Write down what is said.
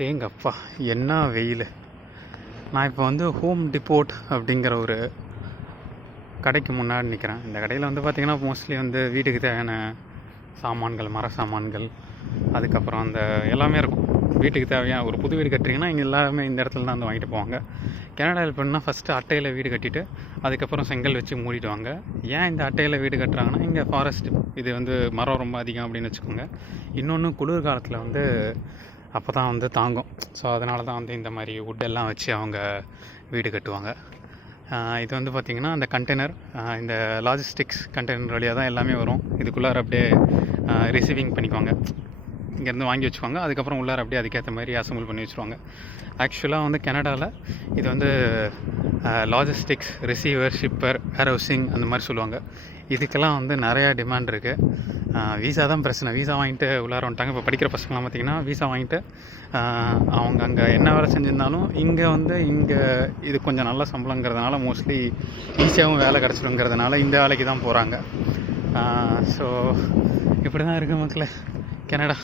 டேங்கப்பா என்ன வெயில். நான் இப்போ வந்து ஹோம் டிப்போர்ட் அப்படிங்கிற ஒரு கடைக்கு முன்னாடி நிற்கிறேன். இந்த கடையில் வந்து பார்த்திங்கன்னா மோஸ்ட்லி வந்து வீட்டுக்கு தேவையான சாமான்கள், மர சாமான்கள், அதுக்கப்புறம் அந்த எல்லாமே இருக்கும். வீட்டுக்கு தேவையான ஒரு புது வீடு கட்டுறீங்கன்னா இங்கே எல்லாமே இந்த இடத்துல தான் வந்து வாங்கிட்டு போவாங்க. கனடாவில் எப்படின்னா ஃபஸ்ட்டு அட்டையில் வீடு கட்டிட்டு அதுக்கப்புறம் செங்கல் வச்சு மூடிடுவாங்க. ஏன் இந்த அட்டையில் வீடு கட்டுறாங்கன்னா இங்கே ஃபாரஸ்ட் இது வந்து மரம் ரொம்ப அதிகம் அப்படின்னு வச்சுக்கோங்க. இன்னொன்று குளிர்காலத்தில் வந்து அப்போ தான் வந்து தாங்கும். ஸோ அதனால தான் வந்து இந்த மாதிரி வுட்டெல்லாம் வச்சு அவங்க வீடு கட்டுவாங்க. இது வந்து பார்த்திங்கன்னா அந்த கண்டெய்னர், இந்த லாஜிஸ்டிக்ஸ் கண்டெய்னர் வழியாக தான் எல்லாமே வரும். இதுக்குள்ளார அப்படியே ரிசீவிங் பண்ணிக்குவாங்க. இங்கேருந்து வாங்கி வச்சுக்குவாங்க. அதுக்கப்புறம் உள்ளார அப்படியே அதுக்கேற்ற மாதிரி அசம்பிள் பண்ணி வச்சுருவாங்க. ஆக்சுவலாக வந்து கனடாவில் இது வந்து லாஜிஸ்டிக்ஸ், ரிசீவர், ஷிப்பர், வேர் ஹவுசிங் அந்த மாதிரி சொல்லுவாங்க. இதுக்கெல்லாம் வந்து நிறையா டிமாண்ட் இருக்குது. வீசா தான் பிரச்சனை. வீசா வாங்கிட்டு உள்ளார வந்துட்டாங்க. இப்போ படிக்கிற பசங்களாம் பார்த்திங்கன்னா வீசா வாங்கிட்டு அவங்க அங்கே என்ன வேலை செஞ்சுருந்தாலும் இங்கே இது கொஞ்சம் நல்ல சம்பளங்கிறதுனால மோஸ்ட்லி ஈஸியாகவும் வேலை கிடச்சிருங்கிறதுனால இந்த வேலைக்கு தான் போகிறாங்க. ஸோ இப்படி தான் இருக்குது மக்களே கனடா.